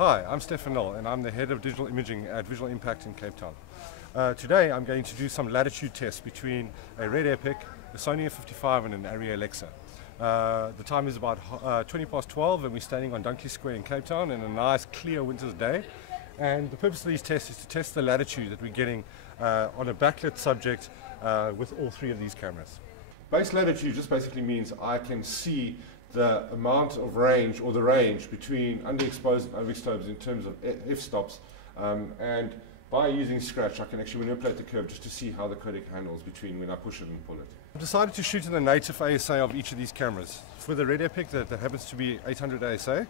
Hi, I'm Stefan Nell and I'm the Head of Digital Imaging at Visual Impact in Cape Town. Today I'm going to do some latitude tests between a Red Epic, a Sony F55 and an Arri Alexa. The time is about 12 and we're standing on Dunkley Square in Cape Town in a nice clear winter's day. And the purpose of these tests is to test the latitude that we're getting on a backlit subject with all three of these cameras. Base latitude just basically means I can see the amount of range or the range between underexposed and overexposed in terms of f-stops, and by using Scratch I can actually manipulate the curve just to see how the codec handles between when I push it and pull it. I've decided to shoot in the native ASA of each of these cameras. For the Red Epic that happens to be 800 ASA,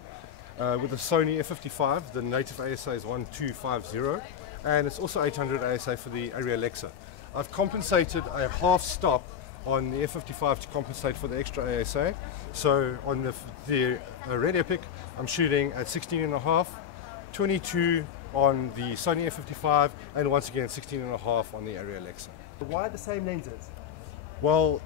with the Sony F55 the native ASA is 1250 and it's also 800 ASA for the Arri Alexa. I've compensated a half stop on the F55 to compensate for the extra ASA. So on the Red Epic I'm shooting at 16.5, 22 on the Sony F55 and once again 16.5 on the Arri Alexa. Why the same lenses? Well,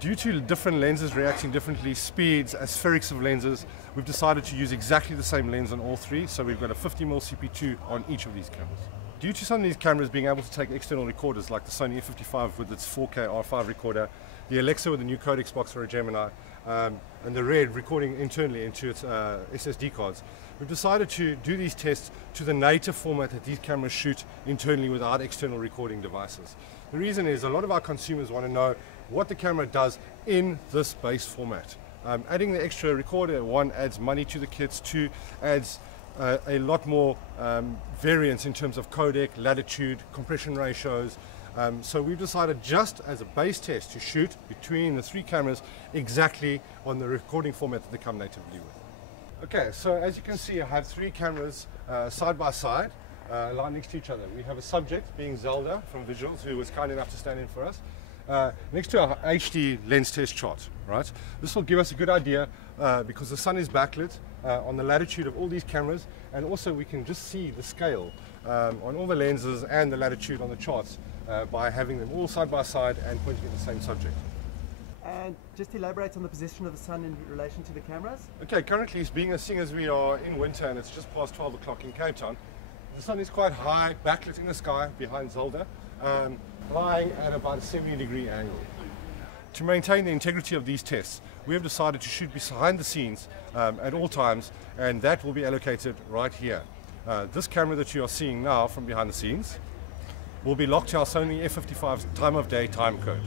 due to different lenses reacting differently, speeds, aspherics of lenses, we've decided to use exactly the same lens on all three, so we've got a 50mm CP2 on each of these cameras. Due to some of these cameras being able to take external recorders like the Sony F55 with its 4K R5 recorder, the Alexa with the new codecs box for a Gemini, and the Red recording internally into its SSD cards, we've decided to do these tests to the native format that these cameras shoot internally without external recording devices. The reason is a lot of our consumers want to know what the camera does in this base format. Adding the extra recorder, one, adds money to the kits, two, adds a lot more variance in terms of codec, latitude, compression ratios. So we've decided just as a base test to shoot between the three cameras exactly on the recording format that they come natively with. Okay, so as you can see I have three cameras side by side, lying next to each other. We have a subject being Zelda from Visuals, who was kind enough to stand in for us. Next to our HD lens test chart, right? This will give us a good idea because the sun is backlit on the latitude of all these cameras, and also we can just see the scale on all the lenses and the latitude on the charts by having them all side by side and pointing at the same subject. And just elaborate on the position of the sun in relation to the cameras. Okay, currently seeing as we are in winter and it's just past 12 o'clock in Cape Town, the sun is quite high, backlit in the sky behind Zelda, lying at about a 70-degree angle. To maintain the integrity of these tests, we have decided to shoot behind the scenes at all times, and that will be allocated right here. This camera that you are seeing now from behind the scenes will be locked to our Sony F55's time of day time code.